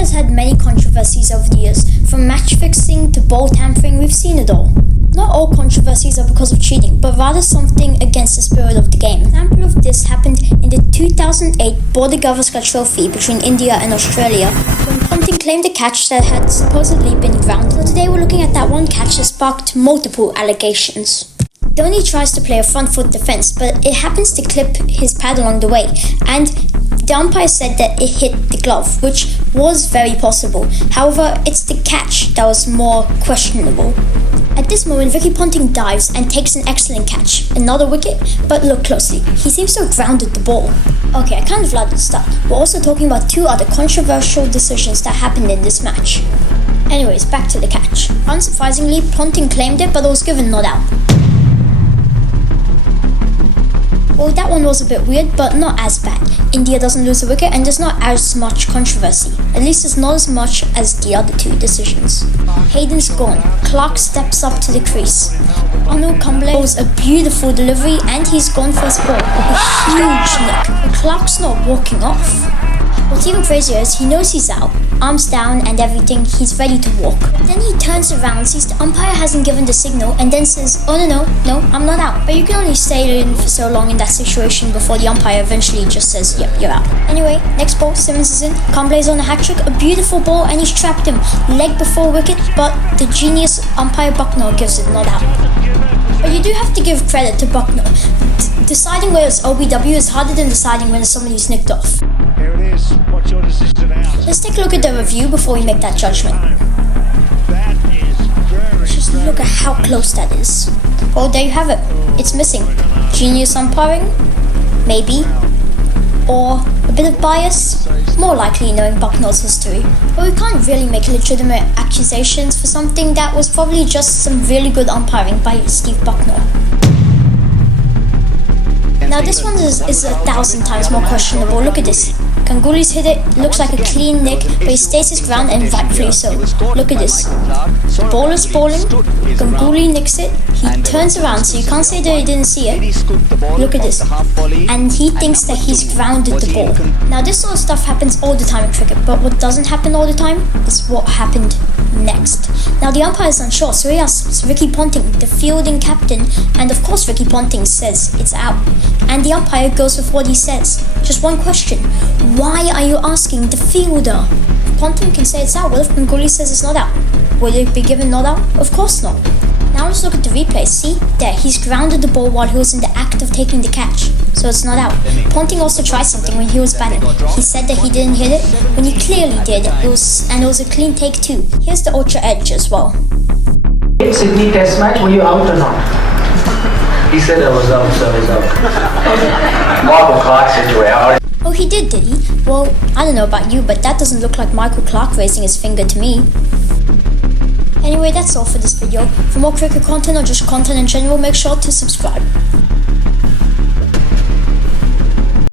has had many controversies over the years. From match fixing to ball tampering, we've seen it all. Not all controversies are because of cheating, but rather something against the spirit of the game. An example of this happened in the 2008 Border Gavaskar Trophy between India and Australia, when Ponting claimed a catch that had supposedly been grounded. So today we're looking at that one catch that sparked multiple allegations. Dhoni tries to play a front foot defense, but it happens to clip his pad along the way, and the umpire said that it hit the glove, which was very possible. However, it's the catch that was more questionable. At this moment, Ricky Ponting dives and takes an excellent catch. Another wicket, but look closely. He seems to have grounded the ball. Okay, I kind of lied at the start. We're also talking about two other controversial decisions that happened in this match. Anyways, back to the catch. Unsurprisingly, Ponting claimed it, but it was given not out. Well, that one was a bit weird, but not as bad. India doesn't lose a wicket and there's not as much controversy. At least it's not as much as the other two decisions. Hayden's gone. Clark steps up to the crease. Anil Kumble throws a beautiful delivery and he's gone for his ball. A huge nick. But Clark's not walking off. What's even crazier is he knows he's out, arms down and everything, he's ready to walk. Then he turns around, sees the umpire hasn't given the signal and then says, oh no, I'm not out. But you can only stay in for so long in that situation before the umpire eventually just says, yep, you're out. Anyway, next ball, Simmons is in, Kumble's on a hat-trick, a beautiful ball and he's trapped him. Leg before wicket, but the genius umpire Bucknor gives it not out. But you do have to give credit to Bucknor. Deciding whether it's OBW is harder than deciding when somebody's nicked off. Here it is. What's your decision out? Let's take a look at the review before we make that judgment. That is very, Just look at how close that is. Oh, there you have it. It's missing. Genius umpiring? Maybe. Or a bit of bias? More likely knowing Bucknor's history. But we can't really make legitimate accusations for something that was probably just some really good umpiring by Steve Bucknor. Now this one is 1,000 times more questionable. Look at this. Ganguly's hit it, looks like a clean nick, but he stays his ground and rightfully so. Look at this. The ball is bowling, Ganguly nicks it, he turns around so you can't say that he didn't see it. Look at this. And he thinks that he's grounded the ball. Now this sort of stuff happens all the time in cricket, but what doesn't happen all the time is what happened next. Now the umpire is unsure, so he asks Ricky Ponting, the fielding captain, and of course Ricky Ponting says it's out. And the umpire goes with what he says. Just one question. Why are you asking the fielder? Ponting can say it's out. What if Ganguly says it's not out? Will it be given not out? Of course not. Now let's look at the replay. See? There, he's grounded the ball while he was in the act of taking the catch. So it's not out. Ponting also tried something when he was batting. He said that he didn't hit it when he clearly did. It was a clean take too. Here's the ultra edge as well. Sydney Test match, were you out or not? He said I was out, so I was out. Michael Clark said you were out. Oh, he did he? Well, I don't know about you, but that doesn't look like Michael Clark raising his finger to me. Anyway, that's all for this video. For more cricket content or just content in general, make sure to subscribe.